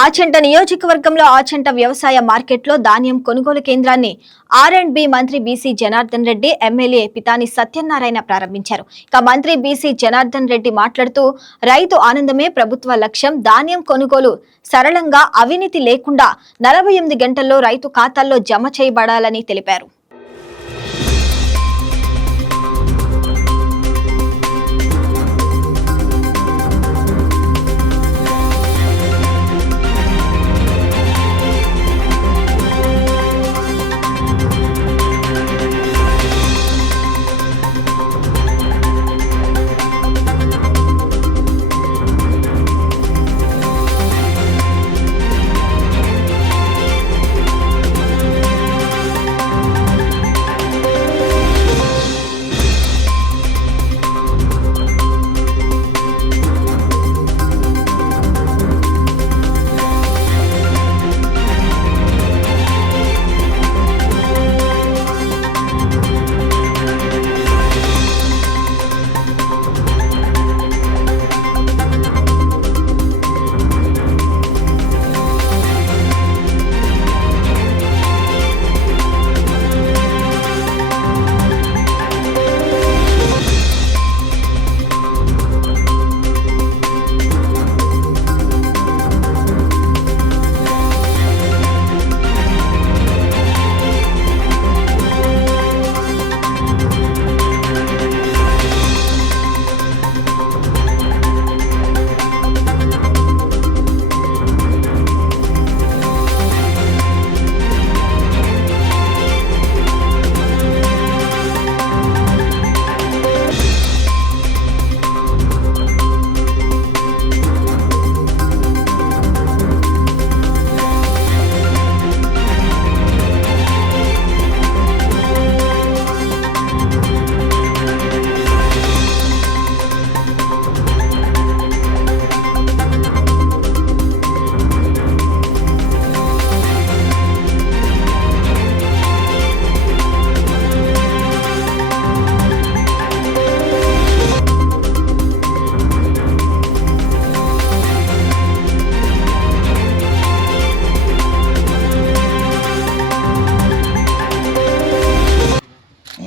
ఆచంట నియోజకవర్గంలో ఆచంట వ్యవసాయ మార్కెట్లో ధాన్యం కొనుగోలు కేంద్రాన్ని ఆర్ అండ్ బి మంత్రి బీసీ జనార్దన్ రెడ్డి ఎమ్మెల్యే పితాని సత్యనారాయణ ప్రారంభించారు. ఇక మంత్రి బీసీ జనార్దన్ రెడ్డి మాట్లాడుతూ రైతు ఆనందమే ప్రభుత్వ లక్ష్యం ధాన్యం కొనుగోలు సరళంగా అవినీతి లేకుండా నలభై ఎనిమిది గంటల్లో రైతు ఖాతాల్లో జమ చేయబడాలని తెలిపారు.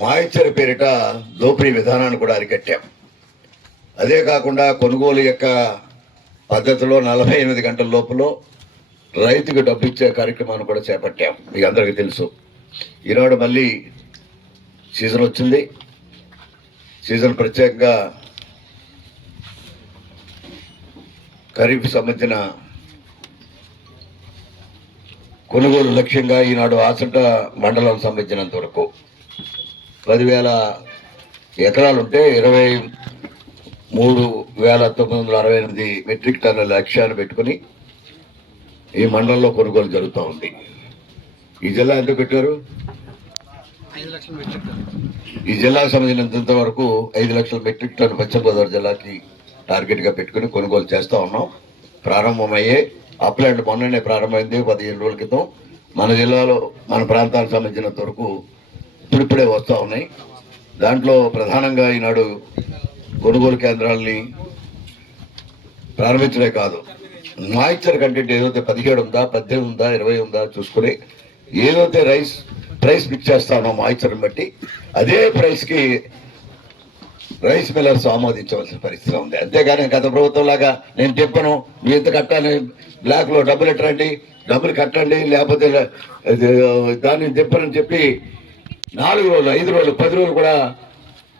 మాయిచ్చర పేరిట దోపిడీ విధానాన్ని కూడా అరికట్టాం. అదే కాకుండా కొనుగోలు యొక్క పద్ధతిలో నలభై ఎనిమిది గంటల లోపల రైతుకు డబ్బు ఇచ్చే కార్యక్రమాన్ని కూడా చేపట్టాం. మీకు అందరికీ తెలుసు. ఈనాడు మళ్ళీ సీజన్ వచ్చింది. సీజన్ ప్రత్యేకంగా ఖరీఫ్ సంబంధించిన కొనుగోలు లక్ష్యంగా ఈనాడు ఆసంట మండలం సంబంధించినంత వరకు పదివేల ఎకరాలు ఉంటే ఇరవై మూడు వేల తొమ్మిది వందల అరవై ఎనిమిది మెట్రిక్ టన్నుల లక్ష్యాన్ని పెట్టుకుని ఈ మండలంలో కొనుగోలు జరుగుతూ ఉంది. ఈ జిల్లా ఎంత పెట్టారు? ఈ జిల్లాకు సంబంధించినంత వరకు ఐదు లక్షల మెట్రిక్ టన్ను పశ్చిమ గోదావరి జిల్లాకి టార్గెట్గా పెట్టుకుని కొనుగోలు చేస్తూ ఉన్నాం. ప్రారంభమయ్యే అప్లాండ్ మొన్ననే ప్రారంభమైంది పదిహేను రోజుల క్రితం. మన జిల్లాలో మన ప్రాంతానికి సంబంధించినంత వరకు ఇప్పుడిప్పుడే వస్తూ ఉన్నాయి. దాంట్లో ప్రధానంగా ఈనాడు కొనుగోలు కేంద్రాలని ప్రారంభించడే కాదు మాయిశ్చర్ కంటెంట్ ఏదైతే పదిహేడు ఉందా పద్దెనిమిది ఉందా ఇరవై ఉందా చూసుకుని ఏదైతే రైస్ ప్రైస్ ఫిక్స్ చేస్తామో మాయిశ్చర్ని బట్టి అదే ప్రైస్కి రైస్ మిల్లర్స్ ఆమోదించవలసిన పరిస్థితి ఉంది. అంతేగాని గత ప్రభుత్వం లాగా నేను చెప్పను మీ ఎంత కట్టాలి బ్లాక్లో డబ్బులు ఎట్టండి డబ్బులు కట్టండి లేకపోతే దాన్ని చెప్పనని చెప్పి నాలుగు రోజులు ఐదు రోజులు పది రోజులు కూడా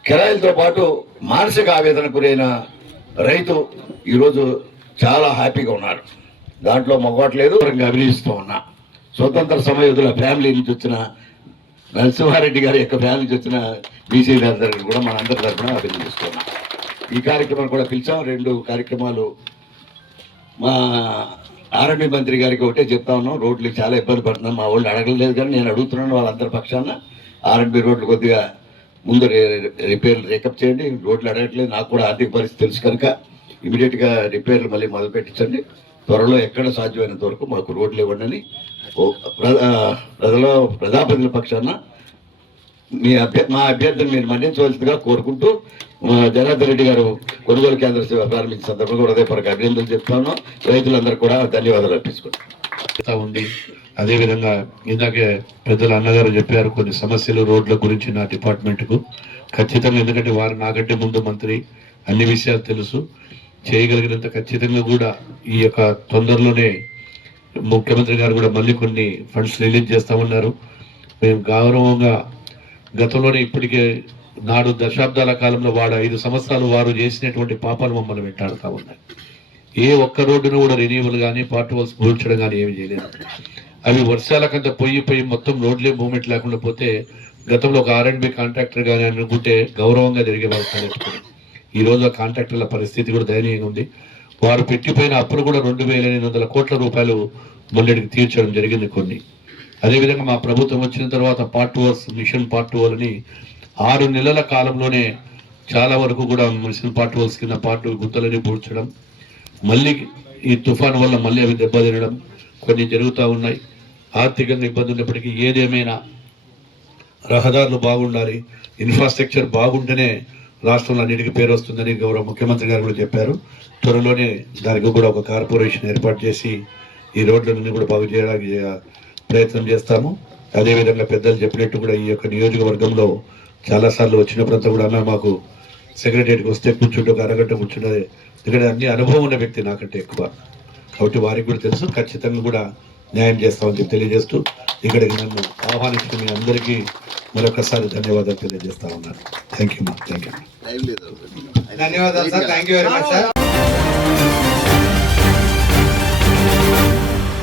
కిరాయిలతో పాటు మానసిక ఆవేదన గురైన రైతు ఈరోజు చాలా హ్యాపీగా ఉన్నారు దాంట్లో మొగ్గట్లేదు అభినయిస్తూ ఉన్నా. స్వతంత్ర సమయోధుల ఫ్యామిలీ నుంచి వచ్చిన నరసింహారెడ్డి గారి యొక్క ఫ్యామిలీ నుంచి వచ్చిన బీసీ అందరికీ కూడా మన అందరి తరఫున అభినందిస్తున్నాం ఈ కార్యక్రమం కూడా పిలిచాం. రెండు కార్యక్రమాలు మా ఆర్ఎండ్బి మంత్రి గారికి ఒకటే చెప్తా ఉన్నాం. రోడ్లు చాలా ఇబ్బంది పడుతున్నాం. మా వాళ్ళు అడగలేదు కానీ నేను అడుగుతున్నాను వాళ్ళందరి పక్షాన. ఆర్ఎండ్బి రోడ్లు కొద్దిగా ముందు రిపేర్లు రేకప్ చేయండి రోడ్లు అడగట్లేదు. నాకు కూడా ఆర్థిక పరిస్థితి తెలుసు కనుక ఇమీడియట్గా రిపేర్లు మళ్ళీ మొదలు పెట్టించండి. త్వరలో ఎక్కడ సాధ్యమైనంత వరకు మాకు రోడ్లు ఇవ్వండి అని ఓ ప్రజల పక్షాన మీ మా అభ్యర్థిని మీరు మన్నించవలసిందిగా కోరుకుంటూ జనార్దన్ రెడ్డి గారు కొనుగోలు కేంద్ర సేవ ప్రారంభించిన సందర్భంగా హృదయపూర్వక అభినందనలు చెప్తాను. రైతులందరూ కూడా ధన్యవాదాలు అర్పించుకుంటాను ఉంది. అదేవిధంగా ఇందాకే పెద్దలు అన్నగారు చెప్పారు కొన్ని సమస్యలు రోడ్ల గురించి నా డిపార్ట్మెంట్కు. ఖచ్చితంగా ఎందుకంటే వారు నాకంటే ముందు మంత్రి అన్ని విషయాలు తెలుసు. చేయగలిగినంత ఖచ్చితంగా కూడా ఈ యొక్క తొందరలోనే ముఖ్యమంత్రి గారు కూడా మళ్ళీ కొన్ని ఫండ్స్ రిలీజ్ చేస్తామన్నారు మేము గౌరవంగా గతంలోనే ఇప్పటికే నాడు దశాబ్దాల కాలంలో వాడు ఐదు సంవత్సరాలు వారు చేసినటువంటి పాపాలు మమ్మల్ని వెంటాడుతూ ఉన్నాయి. ఏ ఒక్క రోడ్డును కూడా రెన్యూవల్ కానీ పార్ట్ వాల్స్ కూల్చడం కానీ ఏమి చేయలేదు. అవి వర్షాల కంటే పొయ్యి పొయ్యి మొత్తం రోడ్లే మూమెంట్ లేకుండా పోతే గతంలో ఒక ఆర్ అండ్ బి కాంట్రాక్టర్ కానీ అనుకుంటే గౌరవంగా జరిగే వాళ్ళు ఈ రోజు ఆ కాంట్రాక్టర్ల పరిస్థితి కూడా దయనీయంగా ఉంది. వారు పెట్టిపోయిన అప్పులు కూడా రెండు వేల ఎనిమిది వందల కోట్ల రూపాయలు మొన్నటికి తీర్చడం జరిగింది కొన్ని. అదేవిధంగా మా ప్రభుత్వం వచ్చిన తర్వాత పార్ట్ వర్స్ మిషన్ పార్ట్ వల్ అని ఆరు నెలల కాలంలోనే చాలా వరకు కూడా మిషన్ పార్ట్ వర్స్ కింద పార్ట్ గుంతలని పూడ్చడం మళ్ళీ ఈ తుఫాన్ వల్ల మళ్ళీ అవి దెబ్బతినడం కొన్ని జరుగుతూ ఉన్నాయి. ఆర్థికంగా ఇబ్బంది ఉన్నప్పటికీ ఏదేమైనా రహదారులు బాగుండాలి ఇన్ఫ్రాస్ట్రక్చర్ బాగుంటేనే రాష్ట్రంలో అన్నిటికీ పేరు వస్తుందని గౌరవ ముఖ్యమంత్రి గారు కూడా చెప్పారు. త్వరలోనే దానికి కూడా ఒక కార్పొరేషన్ ఏర్పాటు చేసి ఈ రోడ్లన్నీ కూడా బాగు చేయడానికి ప్రయత్నం చేస్తాము. అదేవిధంగా పెద్దలు చెప్పినట్టు కూడా ఈ యొక్క నియోజకవర్గంలో చాలాసార్లు వచ్చినప్పుడంతా కూడా అన్న మాకు సెక్రటరీకి వస్తే కూర్చుంటే ఒక అరగంట కూర్చుంటే ఎందుకంటే అన్ని అనుభవం ఉన్న వ్యక్తి నాకంటే ఎక్కువ. కాబట్టి వారికి కూడా తెలుసు. ఖచ్చితంగా కూడా న్యాయం చేస్తామని చెప్పి తెలియజేస్తూ ఇక్కడికి నన్ను ఆహ్వానించిన మీ అందరికీ మరొకసారి ధన్యవాదాలు తెలియజేస్తా ఉన్నాను. థ్యాంక్ యూ మా థ్యాంక్ యూ ధన్యవాదాలు sir thank you very much sir